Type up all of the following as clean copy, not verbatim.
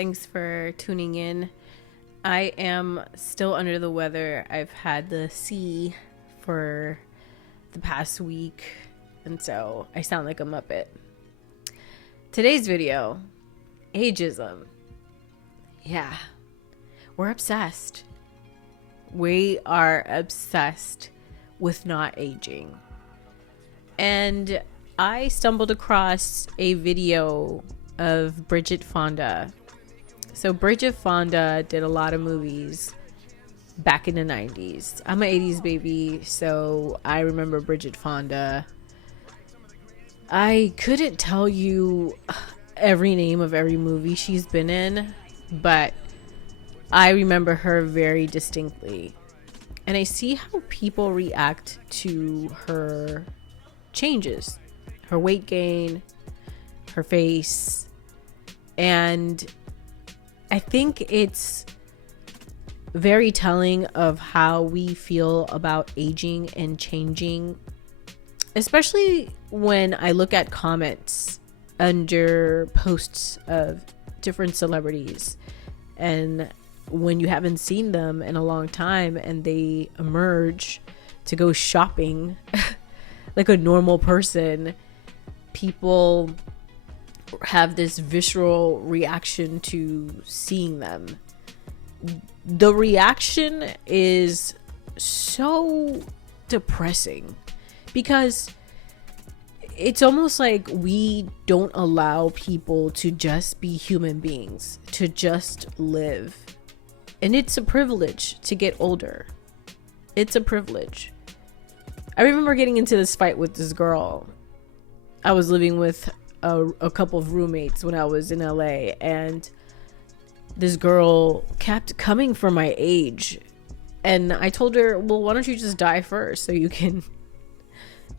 Thanks for tuning in. I am still under the weather. I've had the C for the past week, and so I sound like a Muppet. Today's video, ageism. Yeah, we're obsessed. We are obsessed with not aging. And I stumbled across a video of Bridget Fonda. So Bridget Fonda did a lot of movies back in the 90s. I'm an 80s baby, so I remember Bridget Fonda. I couldn't tell you every name of every movie she's been in, but I remember her very distinctly. And I see how people react to her changes, her weight gain, her face, and I think it's very telling of how we feel about aging and changing, especially when I look at comments under posts of different celebrities, and when you haven't seen them in a long time and they emerge to go shopping like a normal person, people have this visceral reaction to seeing them. The reaction is so depressing because it's almost like we don't allow people to just be human beings, to just live. And it's a privilege to get older. It's a privilege. I remember getting into this fight with this girl. I was living with a couple of roommates when I was in LA, and this girl kept coming for my age, and I told her, well, why don't you just die first so you can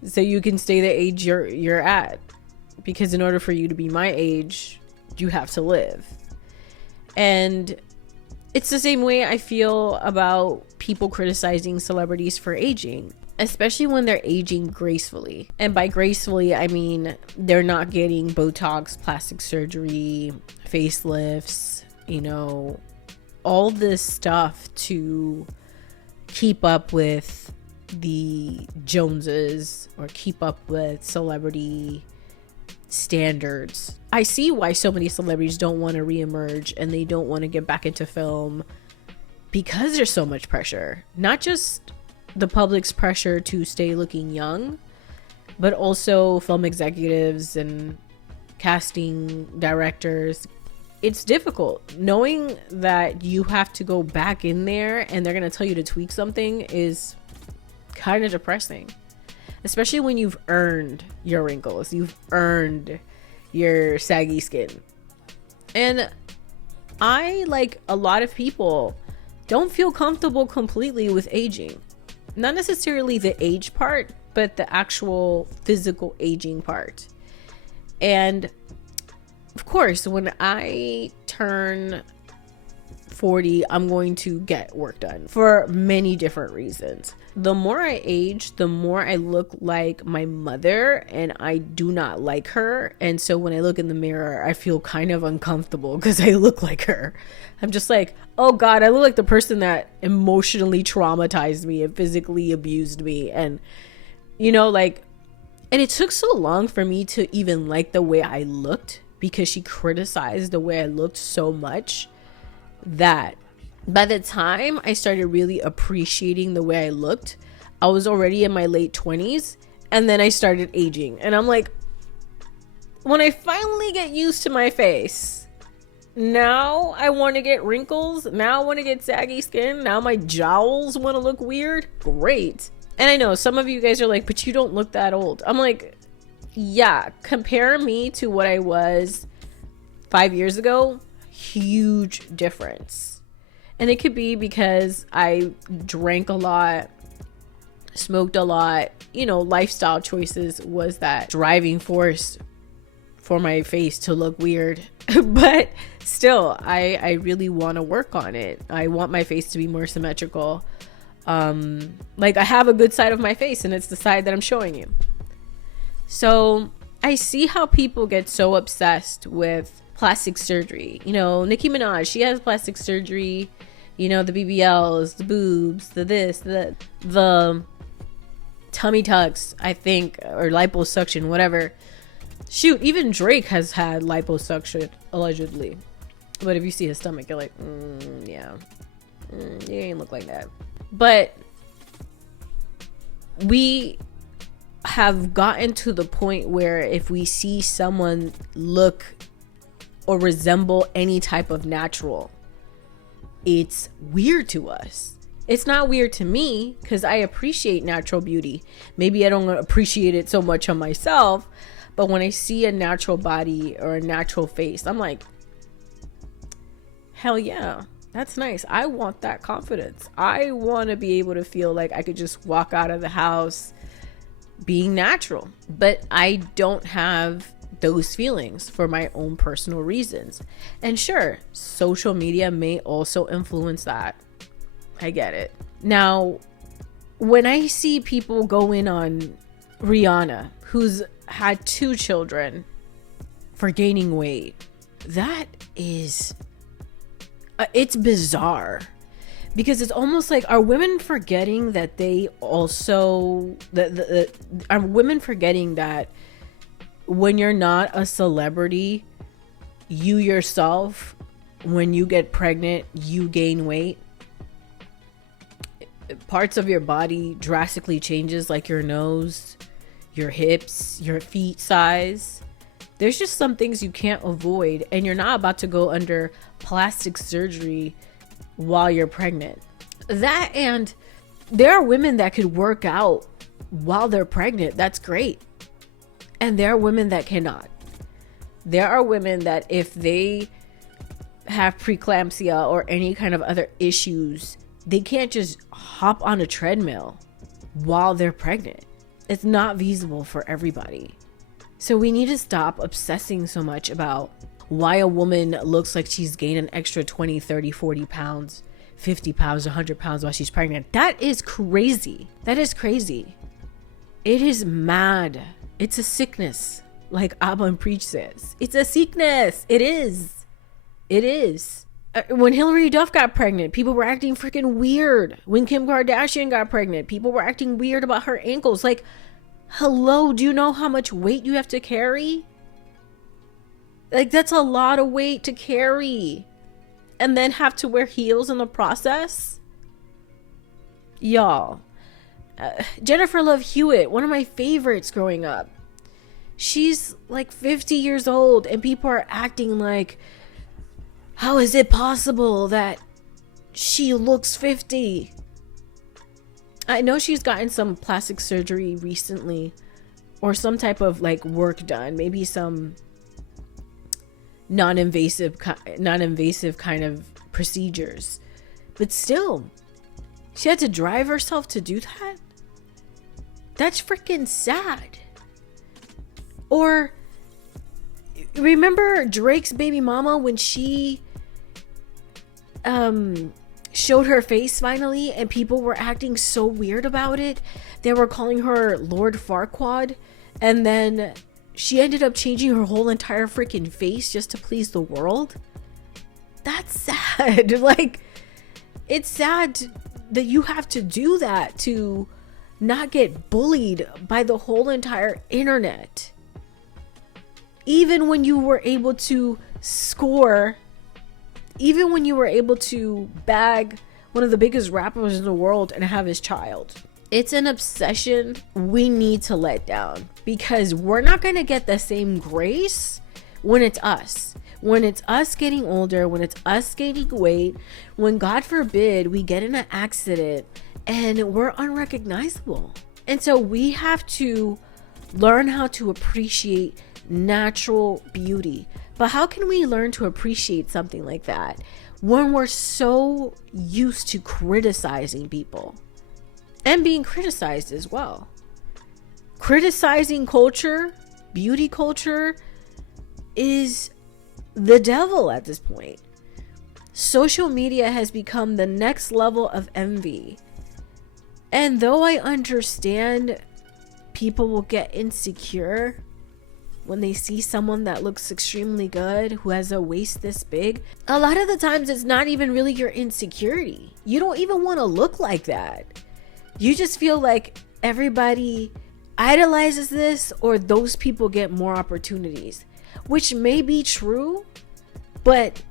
stay the age you're at, because in order for you to be my age you have to live. And it's the same way I feel about people criticizing celebrities for aging, especially when they're aging gracefully. And by gracefully, I mean they're not getting Botox, plastic surgery, facelifts, all this stuff to keep up with the Joneses or keep up with celebrity standards. I see why so many celebrities don't want to reemerge and they don't want to get back into film, because there's so much pressure. Not just the public's pressure to stay looking young, but also film executives and casting directors. It's difficult. Knowing that you have to go back in there and they're going to tell you to tweak something is kind of depressing, especially when you've earned your wrinkles, you've earned your saggy skin. And I, like a lot of people, don't feel comfortable completely with aging. Not necessarily the age part, but the actual physical aging part. And of course, when I turn 40, I'm going to get work done for many different reasons. The more I age, the more I look like my mother, and I do not like her. And so when I look in the mirror, I feel kind of uncomfortable because I look like her. I'm just like, oh God, I look like the person that emotionally traumatized me and physically abused me. And and it took so long for me to even like the way I looked, because she criticized the way I looked so much, that by the time I started really appreciating the way I looked, I was already in my late 20s, and then I started aging. And I'm like, when I finally get used to my face, now I want to get wrinkles, now I want to get saggy skin, now my jowls want to look weird. Great. And I know some of you guys are like, but you don't look that old. I'm like, yeah, compare me to what I was 5 years ago, huge difference. And it could be because I drank a lot, smoked a lot, lifestyle choices was that driving force for my face to look weird. But still, I really want to work on it. I want my face to be more symmetrical. I have a good side of my face, and it's the side that I'm showing you. So I see how people get so obsessed with plastic surgery. You know, Nicki Minaj, she has plastic surgery. You know, the BBLs, the boobs, the this, the tummy tucks, I think, or liposuction, whatever. Shoot, even Drake has had liposuction, allegedly. But if you see his stomach, you're like, yeah, you ain't look like that. But we have gotten to the point where if we see someone look or resemble any type of natural, it's weird to us. It's not weird to me because I appreciate natural beauty. Maybe I don't appreciate it so much on myself, but when I see a natural body or a natural face, I'm like, hell yeah, that's nice. I want that confidence. I want to be able to feel like I could just walk out of the house being natural. But I don't have those feelings for my own personal reasons. And sure, social media may also influence that. I get it. Now, when I see people go in on Rihanna, who's had 2 children, for gaining weight, that is, it's bizarre. Because it's almost like, are women forgetting that they also, are women forgetting that when you're not a celebrity, you yourself, when you get pregnant, you gain weight? Parts of your body drastically changes, like your nose, your hips, your feet size. There's just some things you can't avoid, and you're not about to go under plastic surgery while you're pregnant. That, and there are women that could work out while they're pregnant. That's great. And there are women that cannot. There are women that if they have preeclampsia or any kind of other issues, they can't just hop on a treadmill while they're pregnant. It's not feasible for everybody. So we need to stop obsessing so much about why a woman looks like she's gained an extra 20, 30, 40 pounds, 50 pounds, 100 pounds while she's pregnant. That is crazy. That is crazy. It is mad. It's a sickness, like Abba and Preach says. It's a sickness. It is. It is. When Hillary Duff got pregnant, people were acting freaking weird. When Kim Kardashian got pregnant, people were acting weird about her ankles. Like, hello, do you know how much weight you have to carry? Like, that's a lot of weight to carry. And then have to wear heels in the process? Y'all. Jennifer Love Hewitt, one of my favorites growing up. She's like 50 years old and people are acting like, how is it possible that she looks 50? I know she's gotten some plastic surgery recently or some type of like work done, maybe some non-invasive kind of procedures. But still, she had to drive herself to do that? That's freaking sad. Or remember Drake's baby mama when she showed her face finally and people were acting so weird about it? They were calling her Lord Farquaad, and then she ended up changing her whole entire freaking face just to please the world. That's sad. Like, it's sad that you have to do that to not get bullied by the whole entire internet. Even when you were able to score, even when you were able to bag one of the biggest rappers in the world and have his child. It's an obsession we need to let down, because we're not going to get the same grace when it's us. When it's us getting older, when it's us gaining weight, when God forbid we get in an accident and we're unrecognizable. And so we have to learn how to appreciate natural beauty. But how can we learn to appreciate something like that when we're so used to criticizing people and being criticized as well? Criticizing culture, beauty culture, is the devil at this point. Social media has become the next level of envy. And though I understand people will get insecure, when they see someone that looks extremely good, who has a waist this big, a lot of the times it's not even really your insecurity. You don't even want to look like that. You just feel like everybody idolizes this, or those people get more opportunities, which may be true, but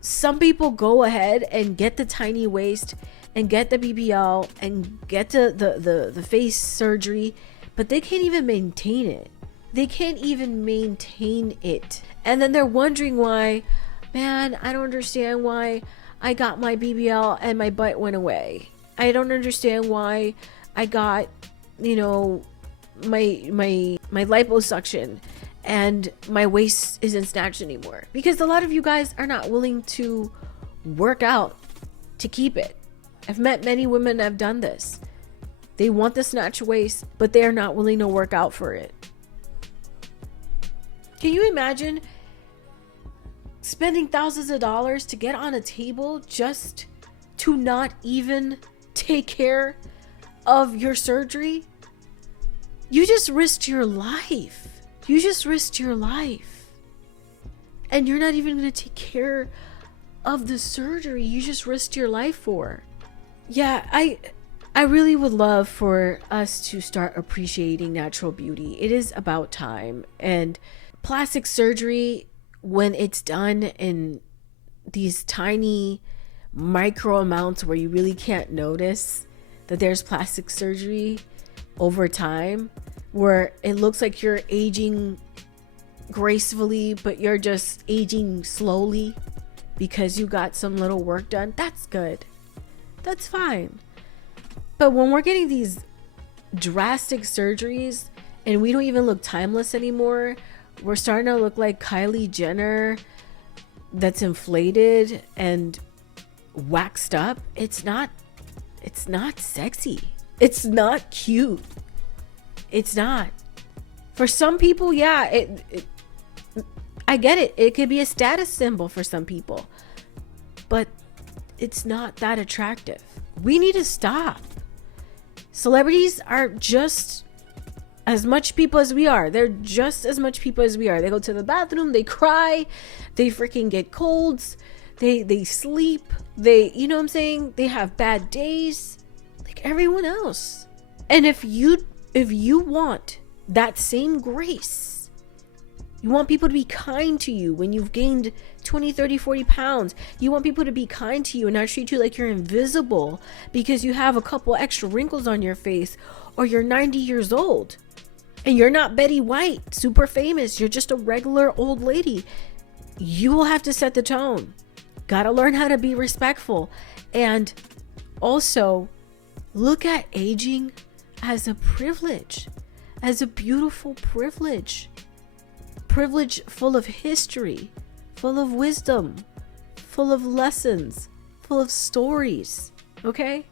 some people go ahead and get the tiny waist and get the BBL and get the face surgery, but they can't even maintain it. They can't even maintain it. And then they're wondering why, man, I don't understand why I got my BBL and my butt went away. I don't understand why I got, you know, my liposuction and my waist isn't snatched anymore. Because a lot of you guys are not willing to work out to keep it. I've met many women that have done this. They want the snatch waist, but they are not willing to work out for it. Can you imagine spending thousands of dollars to get on a table just to not even take care of your surgery? You just risked your life. You just risked your life. And you're not even going to take care of the surgery you just risked your life for. Yeah, I really would love for us to start appreciating natural beauty. It is about time. And plastic surgery, when it's done in these tiny micro amounts where you really can't notice that there's plastic surgery over time, where it looks like you're aging gracefully, but you're just aging slowly because you got some little work done, that's good. That's fine. But when we're getting these drastic surgeries and we don't even look timeless anymore, we're starting to look like Kylie Jenner that's inflated and waxed up. It's not sexy. It's not cute. It's not. For some people, yeah, I get it. It could be a status symbol for some people, but it's not that attractive. We need to stop. Celebrities are just as much people as we are. They're just as much people as we are. They go to the bathroom, they cry, they freaking get colds, they sleep, you know what I'm saying? They have bad days like everyone else. And if you want that same grace, you want people to be kind to you when you've gained 20, 30, 40 pounds. You want people to be kind to you and not treat you like you're invisible because you have a couple extra wrinkles on your face, or you're 90 years old and you're not Betty White, super famous. You're just a regular old lady. You will have to set the tone. Gotta learn how to be respectful. And also look at aging as a privilege, as a beautiful privilege. Privilege full of history, full of wisdom, full of lessons, full of stories. Okay?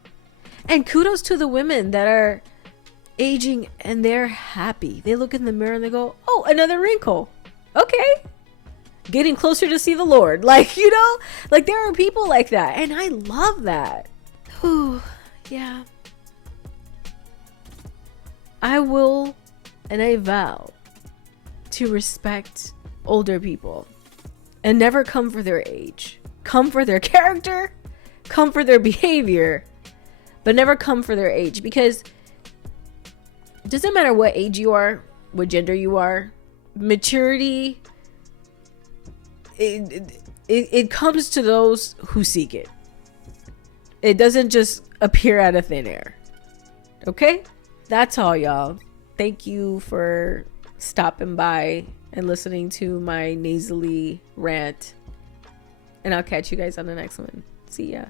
And kudos to the women that are aging and they're happy. They look in the mirror and they go, oh, another wrinkle. Okay. Getting closer to see the Lord. Like, you know, like there are people like that. And I love that. Whew, yeah. I will, and I vow to respect older people and never come for their age. Come for their character, come for their behavior, but never come for their age, because it doesn't matter what age you are, what gender you are, maturity, it comes to those who seek it. It doesn't just appear out of thin air. Okay? That's all, y'all. Thank you for stopping by and listening to my nasally rant. And I'll catch you guys on the next one. See ya.